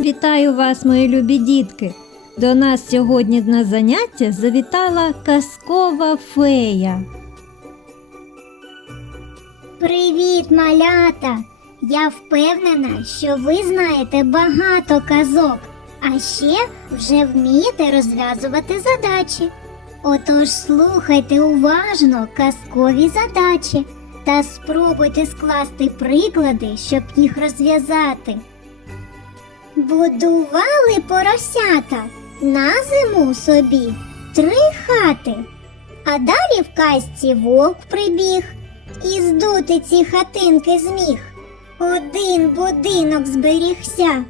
Вітаю вас, мої любі дітки! До нас сьогодні на заняття завітала казкова фея. Привіт, малята! Я впевнена, що ви знаєте багато казок, а ще вже вмієте розв'язувати задачі. Отож слухайте уважно казкові задачі та спробуйте скласти приклади, щоб їх розв'язати. Будували поросята на зиму собі три хати, а далі в казці вовк прибіг і здути ці хатинки зміг. Один будинок зберігся,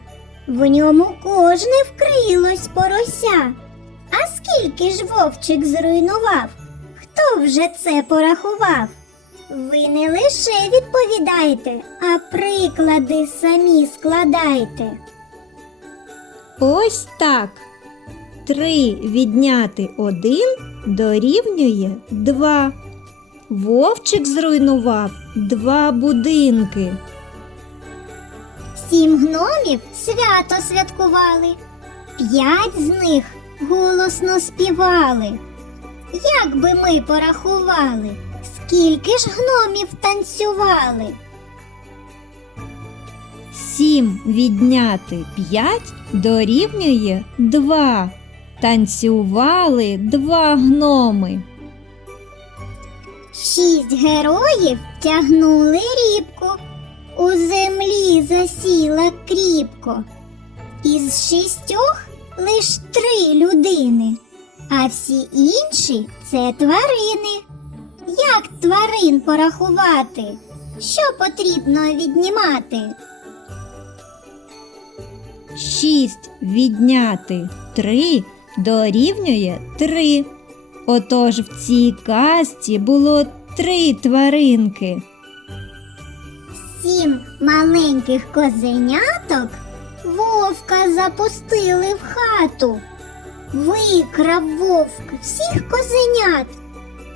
в ньому кожне вкрилось порося. А скільки ж вовчик зруйнував? Хто вже це порахував? Ви не лише відповідайте, а приклади самі складайте. Ось так. Три відняти один дорівнює два. Вовчик зруйнував два будинки. Сім гномів свято святкували, п'ять з них голосно співали. Як би ми порахували, скільки ж гномів танцювали? Сім відняти п'ять дорівнює два. Танцювали два гноми. Шість героїв тягнули рібку, у землі засіла кріпко. Із шістьох лиш три людини, а всі інші це тварини. Як тварин порахувати? Що потрібно віднімати? Шість відняти три дорівнює три. Отож в цій казці було три тваринки. Сім маленьких козеняток вовка запустили в хату. Викрав вовк всіх козенят,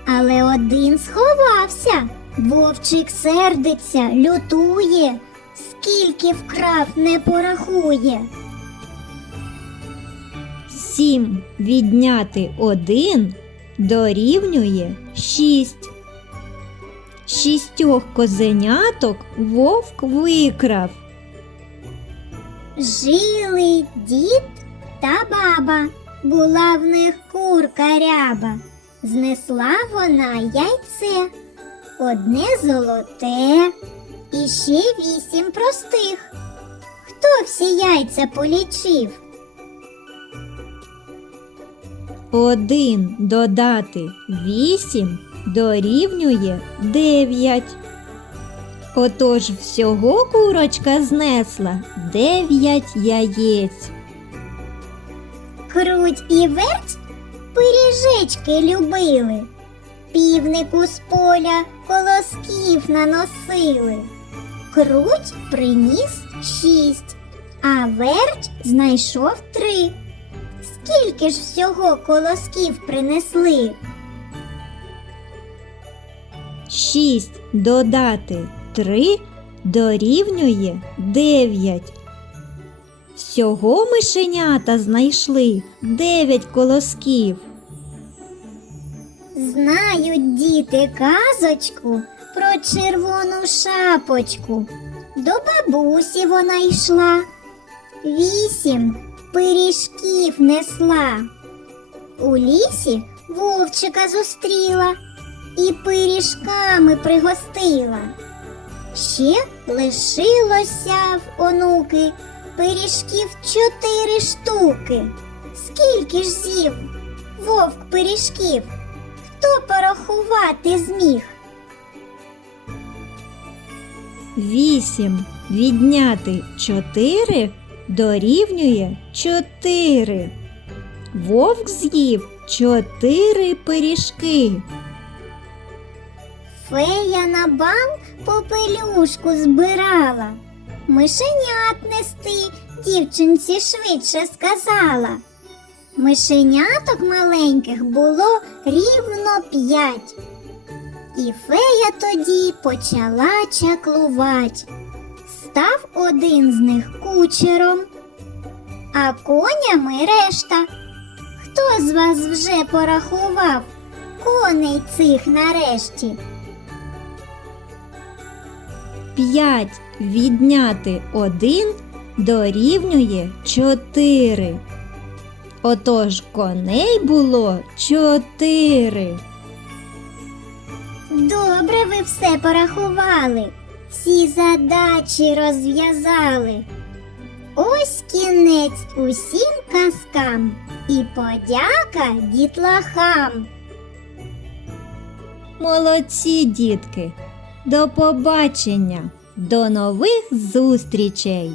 але один сховався. Вовчик сердиться, лютує, скільки вкрав не порахує. Сім відняти один дорівнює шість. Шістьох козеняток вовк викрав. Жили дід та баба, була в них курка ряба. Знесла вона яйце, одне золоте і ще вісім простих. Хто всі яйця полічив? Один додати вісім дорівнює дев'ять. Отож всього курочка знесла дев'ять яєць. Круть і верть пиріжечки любили, півнику з поля колосків наносили. Круть приніс шість, а верть знайшов три. Скільки ж всього колосків принесли? Шість додати три дорівнює дев'ять. Всього мишенята знайшли дев'ять колосків. Знають діти казочку про червону шапочку. До бабусі вона йшла, вісім пиріжків несла. У лісі вовчика зустріла і пиріжками пригостила. Ще лишилося в онуки пиріжків чотири штуки. Скільки ж з'їв вовк пиріжків? Хто порахувати зміг? Вісім відняти чотири дорівнює чотири. Вовк з'їв чотири пиріжки. Фея на бал попелюшку збирала. Мишенят нести дівчинці швидше сказала. Мишеняток маленьких було рівно п'ять. І фея тоді почала чаклувать. Став один з них кучером, а конями решта. Хто з вас вже порахував коней цих нарешті? П'ять відняти один дорівнює чотири. Отож коней було чотири. Добре ви все порахували, всі задачі розв'язали. Ось кінець усім казкам і подяка дітлахам. Молодці, дітки! До побачення! До нових зустрічей!